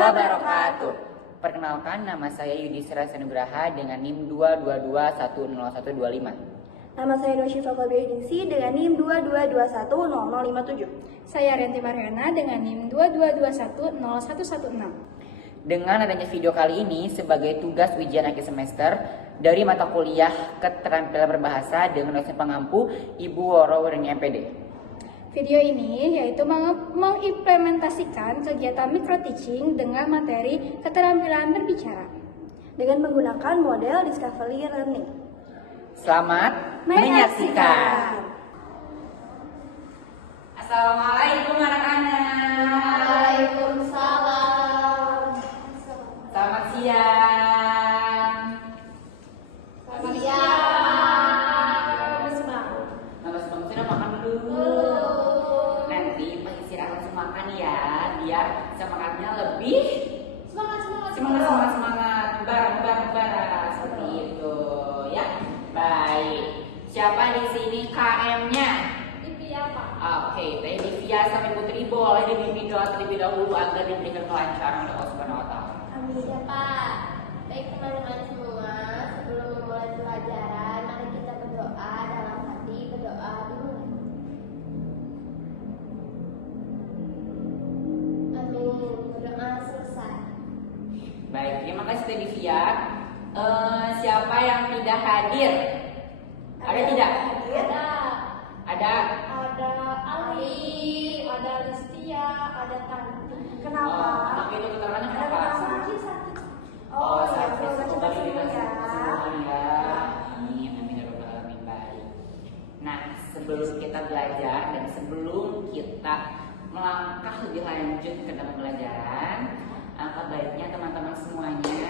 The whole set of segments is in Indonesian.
wabarakatuh. Perkenalkan, nama saya Yudhistira Senugraha dengan NIM 222100125. Nama saya Nosyifa Fabiadisi dengan NIM 22210057. Saya Rianti Mariana dengan NIM 22210116. Dengan adanya video kali ini sebagai tugas ujian akhir semester dari mata kuliah Keterampilan Berbahasa dengan dosen pengampu Ibu Woro Wardani MPD. Video ini yaitu mengimplementasikan kegiatan micro-teaching dengan materi keterampilan berbicara dengan menggunakan model Discovery Learning. Selamat menyaksikan. Assalamualaikum anak-anak. Waalaikumsalam. Selamat siang. Selamat siang. Nama sebelum sudah makan dulu. Nanti pas istirahat langsung makan ya, biar semangatnya lebih semangat bara seperti itu ya. Baik. Siapa di sini KM-nya? Divya, Pak. Oke, Teh Divya sama Ibu Tri boleh dibimbing doa terlebih dahulu agar diberikan kelancaran oleh Allah Subhanahu wa taala. Amin ya Pak. Baik teman-teman semua, sebelum memulai pelajaran, mari kita berdoa dalam hati, berdoa dimulai. Amin. Berdoa selesai. Baik, terima kasih Teh Divya. Siapa yang tidak hadir? Ada tidak? Ada. Ada. Ada Ali, ada Listia, ada Tanti. Kenapa? Anak itu keterangannya Ada kenapa? sakit. Oh, ya, sakit. semoga Semoga cepat diberikan sembuh ya. kesembuhan ya. Amin, amin ya rabbal alamin. Baik. Nah, sebelum kita belajar dan sebelum kita melangkah lebih lanjut ke dalam pelajaran, angka baiknya teman-teman semuanya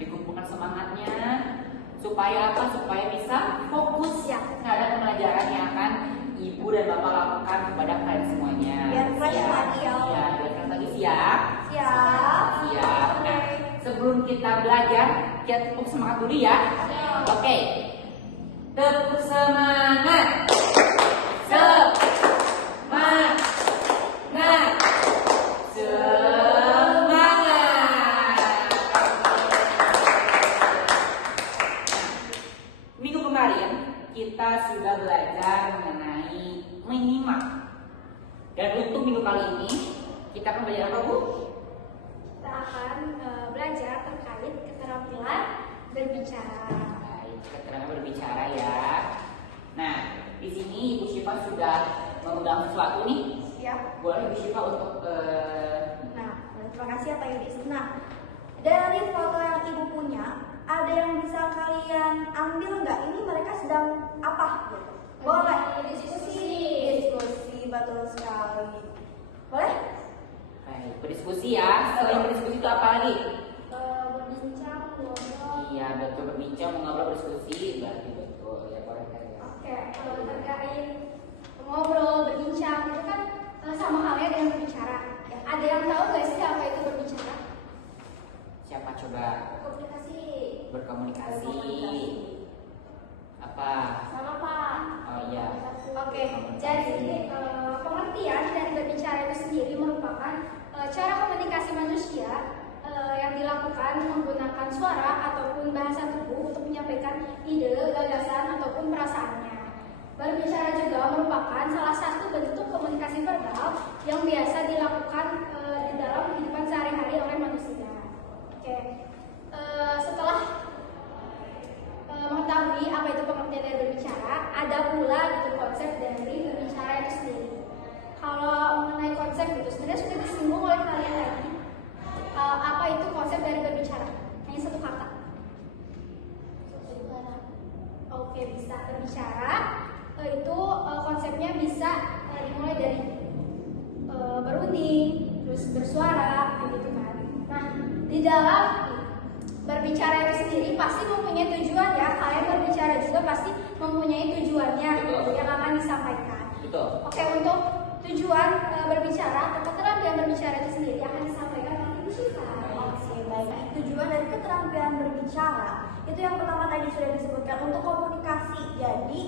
dikumpulkan semangatnya supaya apa? Supaya bisa fokus ya terhadap pelajaran yang akan ibu dan bapak lakukan kepada kalian semuanya. Biar fresh Siap? lagi ya. Iya, biar fresh lagi. Siap? Siap. Siap. Nah, sebelum kita belajar, kita tepuk semangat dulu ya. Oke. Tepuk semangat. Semangat. Minggu kemarin kita sudah belajar mengenai menyimak. Dan untuk minggu kali ini kita akan belajar apa, Bu? Kita akan belajar terkait keterampilan berbicara. Baik, keterangan berbicara ya. Nah, di sini Ibu Syifa sudah mengundang sesuatu nih. Siap. Boleh Ibu Syifa untuk Nah, terima kasih Pak Yudis. Nah, dari foto yang Ibu punya, ada yang bisa kalian ambil nggak? Ini mereka sedang apa? Gitu. Boleh. Diskusi, betul sekali. Boleh? baik, berdiskusi ya. Selain berdiskusi itu apa lagi? Berbincang, ngobrol. Iya, betul, berbincang, mengobrol, berdiskusi. Berarti betul ya, boleh kan ya. Oke, kalau terkait ngobrol, berbincang itu kan sama halnya dengan berbicara. Ya, ada yang tahu nggak sih apa itu berbicara? Siapa coba? Komunikasi. Berkomunikasi. Apa? Sama Pak. Oh iya. Oke, jadi pengertian dari berbicara itu sendiri merupakan cara komunikasi manusia yang dilakukan menggunakan suara ataupun bahasa tubuh untuk menyampaikan ide, gagasan ataupun perasaannya. Berbicara juga merupakan salah satu bentuk komunikasi verbal yang biasa dilakukan di dalam kehidupan sehari-hari oleh manusia. Oke, setelah mengetahui apa itu pengertian dari berbicara, ada pula gitu konsep dari berbicara itu sendiri. Kalau mengenai konsep itu sebenarnya sudah disinggung oleh kalian tadi. Apa itu konsep dari berbicara? Hanya satu kata. Oke, bisa berbicara. Itu konsepnya bisa dimulai dari berunding, terus bersuara, gitu kan. Nah, di dalam berbicara itu sendiri pasti mempunyai tujuan ya. Kalian berbicara juga pasti mempunyai tujuannya yang akan disampaikan. Betul. Oke, untuk tujuan berbicara atau keterampilan berbicara itu sendiri akan disampaikan oleh Ibu Syifa. Oke, baik. Tujuan dari keterampilan berbicara itu yang pertama tadi sudah disebutkan untuk komunikasi. Jadi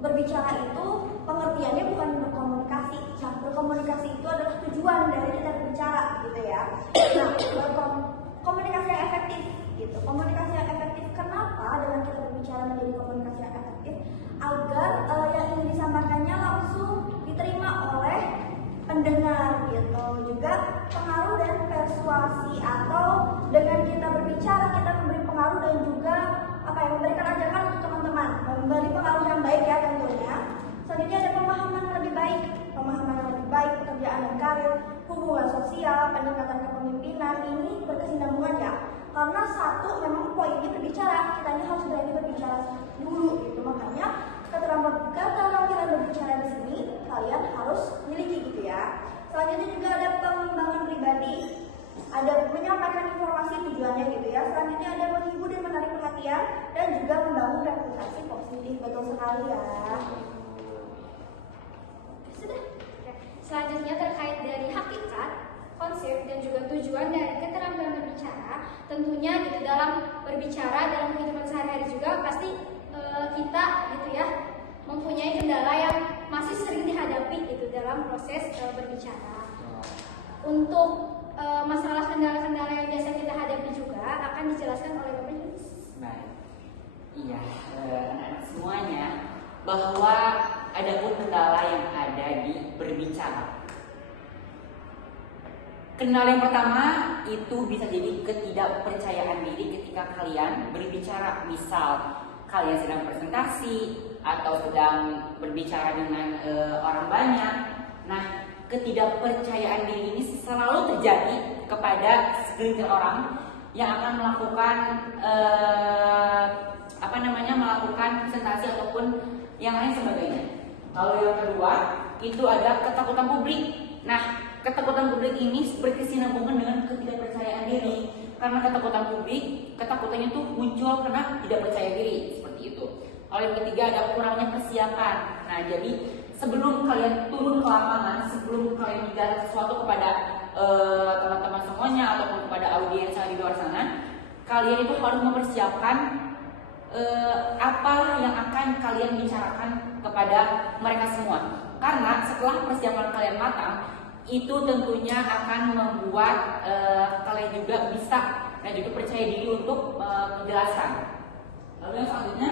berbicara itu pengertiannya bukan berkomunikasi. Nah, berkomunikasi itu adalah tujuan dari kita berbicara, gitu ya. ya. Nah, komunikasi yang efektif gitu. Komunikasi yang efektif kenapa dengan kita berbicara menjadi komunikasi yang efektif agar yang ingin disampaikannya langsung diterima oleh pendengar gitu. Juga pengaruh dan persuasi, atau dengan kita berbicara kita memberi pengaruh dan juga memberikan ajakan untuk teman-teman, memberi pengaruh yang baik ya tentunya. Selanjutnya ada pemahaman yang lebih baik, pekerjaan dan karir, hubungan sosial, pendekatan kepemimpinan. Ini berkesinambungan ya, karena satu memang poinnya berbicara, kita ini harus berani berbicara dulu gitu. Makanya keterampilan berbicara di sini kalian harus miliki gitu ya. Selanjutnya juga ada pengembangan pribadi, ada menyampaikan informasi tujuannya gitu ya. Selanjutnya ada menghibur dan menarik perhatian, dan juga membangun reputasi positif. Betul sekali ya. Sudah. Selanjutnya terkait dari hakikat, konsep, dan juga tujuan dari keterampilan berbicara. Tentunya gitu dalam berbicara dalam kehidupan sehari-hari juga pasti kita gitu ya mempunyai kendala yang masih sering dihadapi gitu dalam proses berbicara. Untuk masalah kendala-kendala yang biasa kita hadapi juga akan dijelaskan oleh Bapak Yunus. Baik. Iya, anak-anak semuanya, bahwa ada pun kendala yang ada di berbicara. Kendala yang pertama itu bisa jadi ketidakpercayaan diri ketika kalian berbicara. Misal kalian sedang presentasi atau sedang berbicara dengan orang banyak. Nah, ketidakpercayaan diri ini selalu terjadi kepada segelintir orang yang akan melakukan melakukan presentasi ataupun yang lain sebagainya. Lalu yang kedua itu ada ketakutan publik. Nah, ketakutan publik ini berkesinambungan dengan ketidakpercayaan diri. Karena ketakutan publik, ketakutannya itu muncul karena tidak percaya diri, seperti itu. Lalu yang ketiga ada kurangnya persiapan. Nah, jadi sebelum kalian turun ke lapangan, sebelum kalian bicara sesuatu kepada teman-teman semuanya ataupun kepada audiens yang di luar sana, kalian itu harus mempersiapkan apa yang akan kalian bicarakan kepada mereka semua. Karena setelah persiapan kalian matang, itu tentunya akan membuat kalian juga bisa dan juga percaya diri untuk menjelaskan. Lalu yang selanjutnya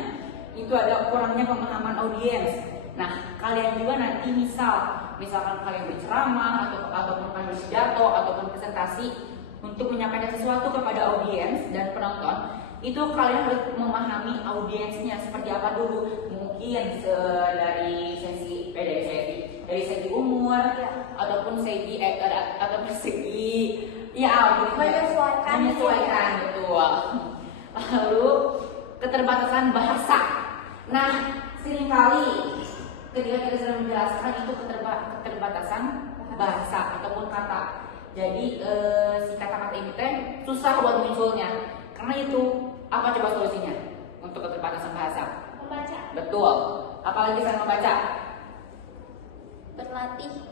itu ada kurangnya pemahaman audiens. Nah, kalian juga nanti misalkan kalian berceramah ataupun kalian berpidato ataupun presentasi untuk menyampaikan sesuatu kepada audiens dan penonton, itu kalian harus memahami audiensnya seperti apa dulu. Mungkin dari segi umur ataupun segi menyesuaikan betul. Lalu keterbatasan bahasa. Nah, seringkali ketika kita sedang menjelaskan itu keterbatasan bahasa ataupun kata. Jadi si kata-kata ini susah buat munculnya. Karena itu, apa coba solusinya untuk keterbatasan bahasa? Membaca. Betul. Apalagi saya membaca?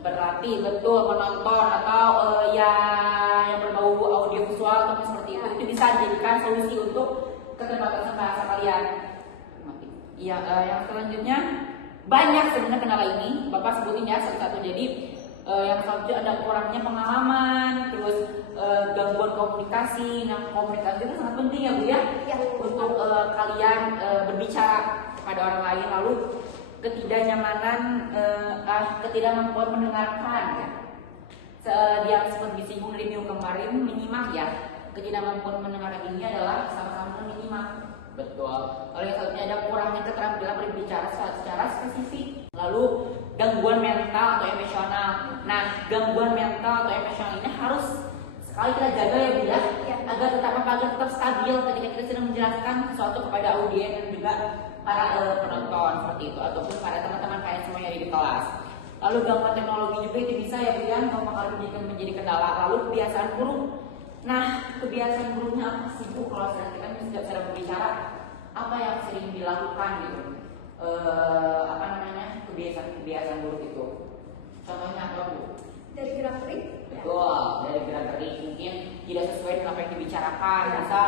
Berlatih, betul. Menonton atau yang berbau audio visual atau seperti itu bisa dijadikan solusi untuk keterbatasan bahasa kalian. Iya, yang selanjutnya banyak sebenarnya kendala ini. Bapak sebutin ya satu-satu. Jadi yang selanjutnya ada kurangnya pengalaman, terus gangguan komunikasi. Nah, komunikasi itu sangat penting ya Bu ya, untuk kalian berbicara kepada orang lain. Lalu ketidaknyamanan, ketidakmampuan mendengarkan ya. Yang seperti disinggung dari minggu kemarin, menyimak ya. Ketidakmampuan mendengarkan ini adalah sama-sama menyimak. Betul. Oleh sebabnya ada kurangnya keterampilan berbicara secara spesifik. Lalu gangguan mental atau emosional. Nah, gangguan mental atau emosional ini harus sekali kita jaga ya Bu ya, agar tetap stabil ketika kita sedang menjelaskan sesuatu kepada audiens dan juga para penonton seperti itu ataupun para teman-teman kalian semua yang ada di kelas. Lalu gangguan teknologi juga itu bisa ya Bu ya, menjadi kendala. Lalu kebiasaan buruk. Nah, kebiasaan buruknya apa sih Bu? Kalau kita sedang berbicara, apa yang sering dilakukan gitu? Kebiasaan buruk itu. Contohnya apa Bu? Dari gerak-gerik. Betul, dari gerak-gerik mungkin tidak sesuai dengan apa yang dibicarakan. Misal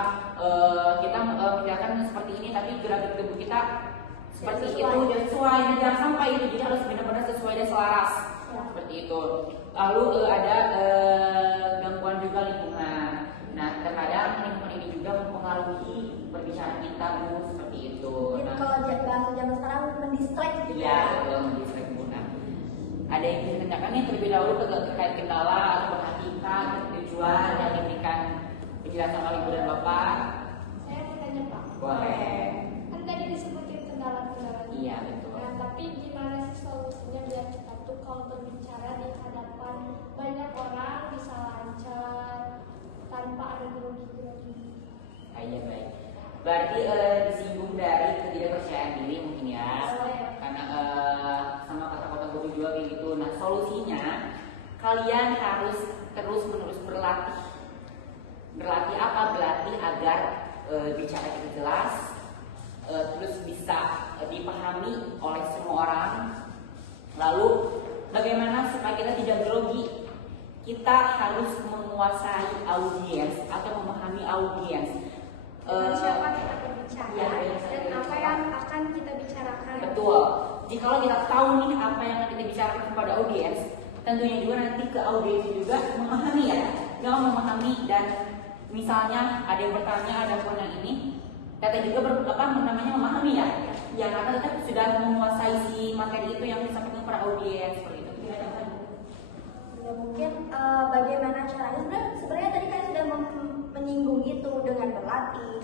kita menjelaskan seperti ini, tapi gerak-gerik tubuh kita seperti itu tidak sesuai. Jangan sampai itu, jadi harus benar-benar sesuai dan selaras. Seperti itu. Lalu ada gangguan juga Ada yang bisa ditanyakan nih terlebih dahulu terkait kendala atau hakikat tujuan yang diberikan penjelasan oleh Ibu dan Bapak? Saya mau tanya Pak. Boleh. Kan tadi disebutin kendala-kendala. Iya betul. Nah, tapi gimana sih solusinya biar kita tuh kalau berbicara di hadapan banyak orang bisa lancar tanpa ada grogi-grogi? Iya baik. Berarti disinggung dari ketidakpercayaan diri mungkin ya, karena sama kata-kata guru juga kayak gitu. Nah solusinya kalian harus terus menerus berlatih. Berlatih apa? Berlatih agar bicara kita jelas, terus bisa dipahami oleh semua orang. Lalu bagaimana supaya kita tidak grogi? Kita harus menguasai audiens atau memahami audiens. Dengan siapa kita berbicara Ya, dan apa yang akan kita bicarakan. Betul. Jikalau kita tahu nih apa yang akan kita bicarakan kepada audiens, tentunya juga nanti ke audiens juga memahami ya. Jangan memahami dan misalnya ada yang bertanya, ada pun yang ini, kita juga memahami ya. Ya karena kita sudah menguasai si materi itu yang disampaikan kepada audiens seperti itu. Ya, mungkin bagaimana caranya? Sebenarnya tadi kan sudah menyinggung itu dengan berlatih,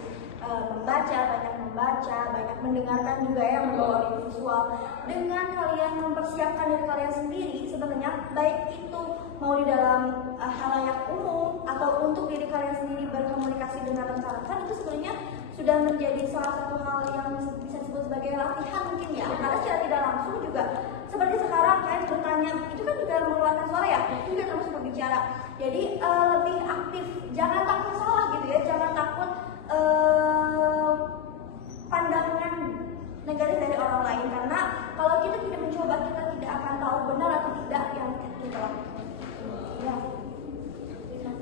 banyak membaca, banyak mendengarkan juga yang berbau visual. Dengan kalian mempersiapkan diri kalian sendiri, sebenarnya baik itu mau di dalam halayak umum atau untuk diri kalian sendiri berkomunikasi dengan rekan-rekan, itu sebenarnya sudah menjadi salah satu hal yang bisa disebut sebagai latihan mungkin ya. Karena secara tidak langsung juga seperti sekarang kalian bertanya, itu kan juga mengeluarkan suara ya, itu juga termasuk berbicara. Jadi lebih aktif, jangan takut salah gitu ya, jangan takut pandangan negatif dari orang lain, karena kalau kita tidak mencoba kita tidak akan tahu benar atau tidak yang kita lakukan. Ya.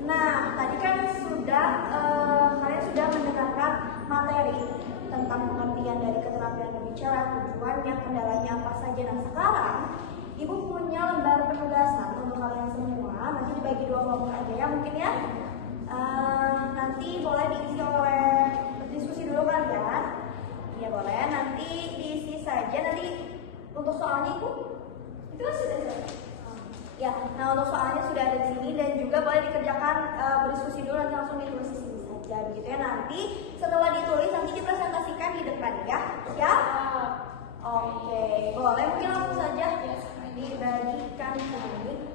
Nah, tadi kan sudah kalian sudah mendengarkan materi tentang pengertian dari keterampilan berbicara, tujuannya, kendalanya apa saja. Nah sekarang Ibu punya lembar penugasan untuk kalian semua. Nanti dibagi 2 kelompok aja ya mungkin ya. Nanti boleh diisi oleh diskusi dulu kalian. Ya boleh. Nanti diisi saja. Nanti untuk soalnya Ibu itu kan sudah. Ya. Nah untuk soalnya sudah ada di sini dan juga boleh dikerjakan berdiskusi dulu, nanti langsung ditulis di sini saja begitu ya. Nanti setelah ditulis nanti dipresentasikan di depan ya. Ya. Oke. Boleh mungkin langsung saja dibagikan ini.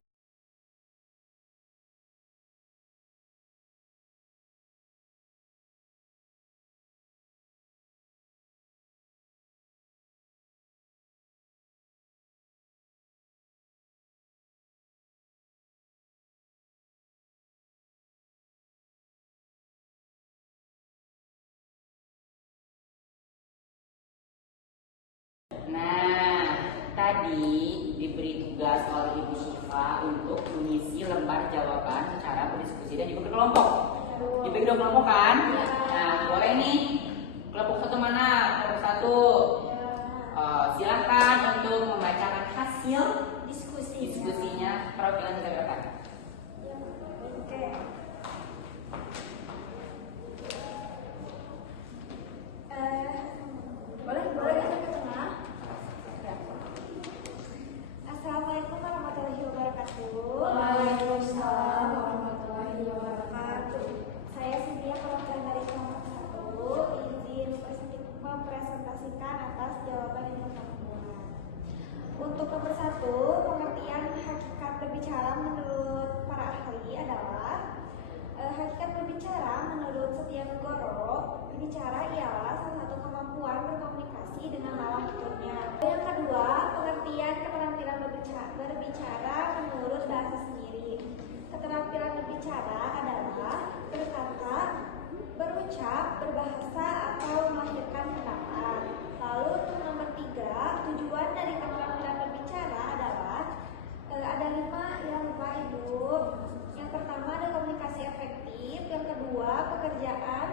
Nah, tadi diberi tugas oleh Ibu Syifa untuk mengisi lembar jawaban secara berdiskusi dan juga berkelompok. Dibagi 2 kelompok kan? Nah, boleh nih. Kelompok 1 mana? Kelompok 1. Silakan untuk membacakan hasil diskusinya perwakilan masyarakat. Oke. Boleh kita ke tengah. Assalamualaikum warahmatullahi wabarakatuh. Waalaikumsalam warahmatullahi wabarakatuh. Saya Cynthia, perwakilan dari kelompok 1, izin mempresentasikan atas jawaban yang terkandung. Untuk nomor 1, pengertian hakikat berbicara menurut para ahli adalah hakikat berbicara menurut Setianegoro, berbicara ialah salah satu kemampuan berkomunikasi dengan lawan bicaranya. Yang kedua, pengertian keterampilan berbicara menurut bahasa sendiri. Keterampilan berbicara adalah berkata, berucap, berbahasa, atau melahirkan pendapat. Lalu untuk nomor 3, tujuan dari keterampilan berbicara adalah ada 5 ya Bapak Ibu. Yang pertama ada komunikasi efektif, yang kedua pekerjaan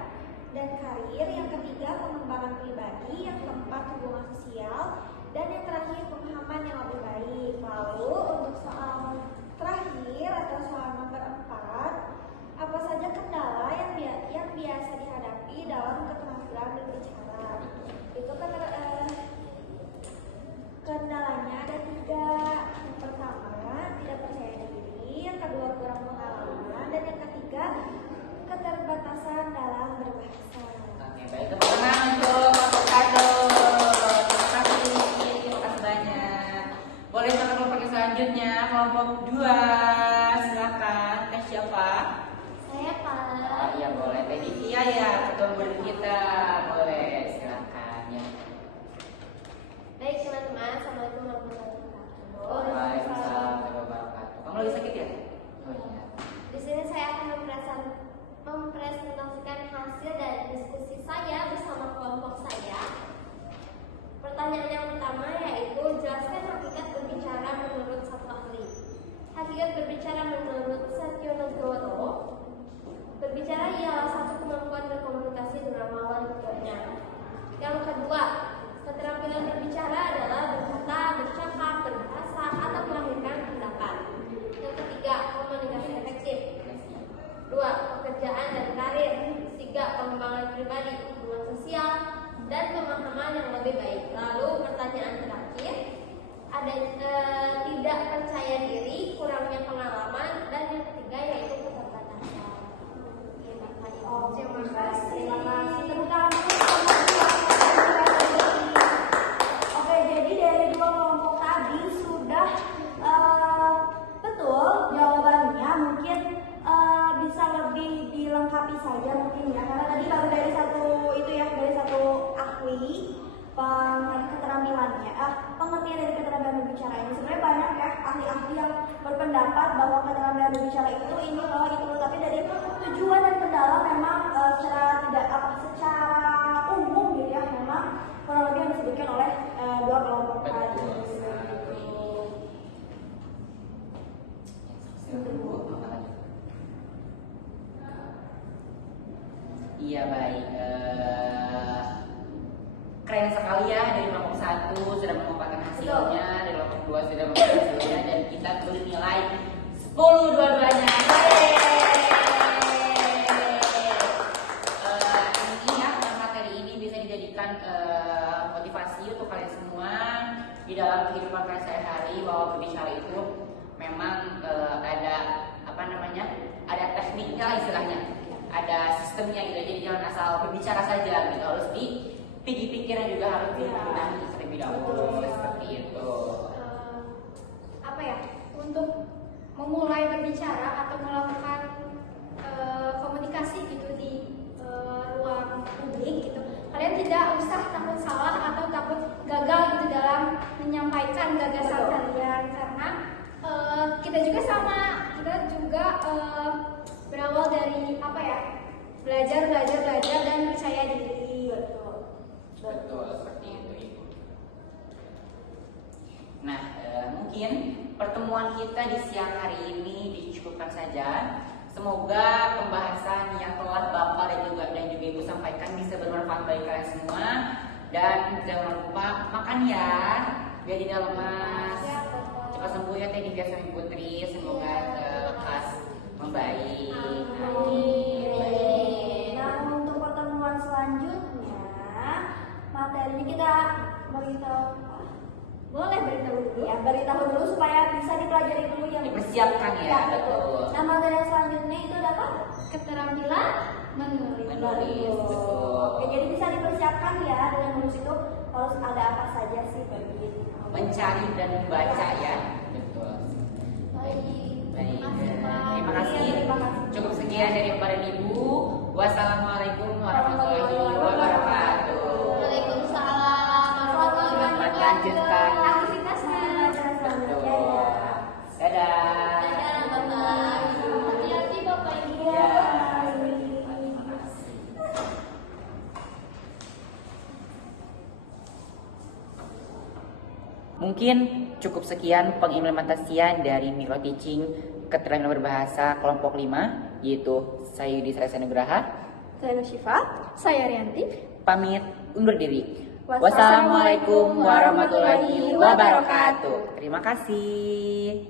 dan karir, yang ketiga pengembangan pribadi, yang keempat hubungan sosial, dan yang terakhir pemahaman yang lebih baik. Lalu untuk soal terakhir atau soal nomor 4, apa saja kendala yang biasa dihadapi dalam keterampilan berbicara? Itu kan kendalanya ada 3. Yang pertama ya ketua murid kita. Boleh, silakan ya. Baik teman-teman, assalamualaikum warahmatullahi wabarakatuh. Waalaikumsalam warahmatullahi wabarakatuh. Kamu lagi sakit ya? Oh iya. Di sini saya akan mempresentasikan hasil dari diskusi saya bersama kelompok saya. Pertanyaan yang pertama yaitu jelaskan hakikat berbicara menurut satu ahli. Hakikat berbicara menurut Setio Negoro, berbicara ialah satu kemampuan berkomunikasi dengan lawan bicaranya. Yang kedua, keterampilan berbicara adalah berkata, bercakap, berbahasa, atau melahirkan pendapat. Yang ketiga, komunikasi efektif. Dua, pekerjaan dan karir. Tiga, pengembangan pribadi, hubungan sosial, dan pemahaman yang lebih baik. Lalu pertanyaan terakhir, ada tidak percaya diri, kurangnya pengalaman, dan yang ketiga yaitu keterbatasan. Terima kasih. Tepuk tangan. Oke, jadi dari dua kelompok tadi sudah betul jawabannya. Mungkin bisa lebih dilengkapi saja mungkin ya, karena tadi baru dari satu itu ya, dari satu ahli keterampilannya, pengertian dari keterampilan berbicara ini. Sebenarnya banyak ya ahli-ahli yang berpendapat bahwa keterampilan berbicara itu ini loh itu loh, tapi dari tujuan dan kendala memang secara umum gitu ya, memang kurang lebih yang disebutkan oleh dua kelompok tadi. Iya baik. Keren sekali ya, dari kelompok 1 sudah memaparkan hasilnya, dari kelompok 2 sudah memaparkan hasilnya, dan kita bernilai 10 dua-duanya. Ini ya, materi ini bisa dijadikan motivasi untuk kalian semua di dalam kehidupan kalian sehari-hari, bahwa berbicara itu memang ada ada tekniknya lah istilahnya, ada sistemnya gitu. Jadi jangan asal berbicara saja gitu, harus dipikir-pikirnya juga, harus dibenahi terlebih dahulu seperti itu. Untuk memulai berbicara atau melakukan komunikasi gitu di ruang publik gitu, kalian tidak usah takut salah atau takut gagal gitu dalam menyampaikan gagasan kalian, karena kita juga berawal dari belajar dan percaya diri. Betul seperti itu Ibu. Nah, mungkin pertemuan kita di siang hari ini dicukupkan saja. Semoga pembahasan yang telah Bapak dan juga Ibu sampaikan bisa bermanfaat bagi kalian semua. Dan jangan lupa makan ya, biar tidak lemas. Cepat sembuh ya Teh Divya Sami Putri. Semoga lekas membaik. Amin. Nah, untuk pertemuan selanjutnya materinya kita beritahu. Boleh beritahu dulu ya, beritahu dulu supaya bisa dipelajari dulu yang dipersiapkan ya, betul. Nah, materi selanjutnya itu ada apa? Keterampilan menulis. Betul. Oke, jadi bisa dipersiapkan ya, dengan menulis itu harus ada apa saja sih bagi mencari dan membaca ya. Betul. Baik. Terima kasih. Cukup sekian dari Bapak dan Ibu. Wassalamualaikum warahmatullahi wabarakatuh. Waalaikumsalam warahmatullahi Selamat wabarakatuh. lanjutkan Aktivitasnya. Betul. Dadah. Dadah Bapak. Hati-hati Bapak Ibu. Ya. Terima kasih. Mungkin cukup sekian pengimplementasian dari micro teaching keterampilan berbahasa kelompok 5, yaitu saya Yudi Saresa Nugraha, Saya Nusyifa, saya Rianti. pamit undur diri. Wassalamualaikum warahmatullahi wabarakatuh. Terima kasih.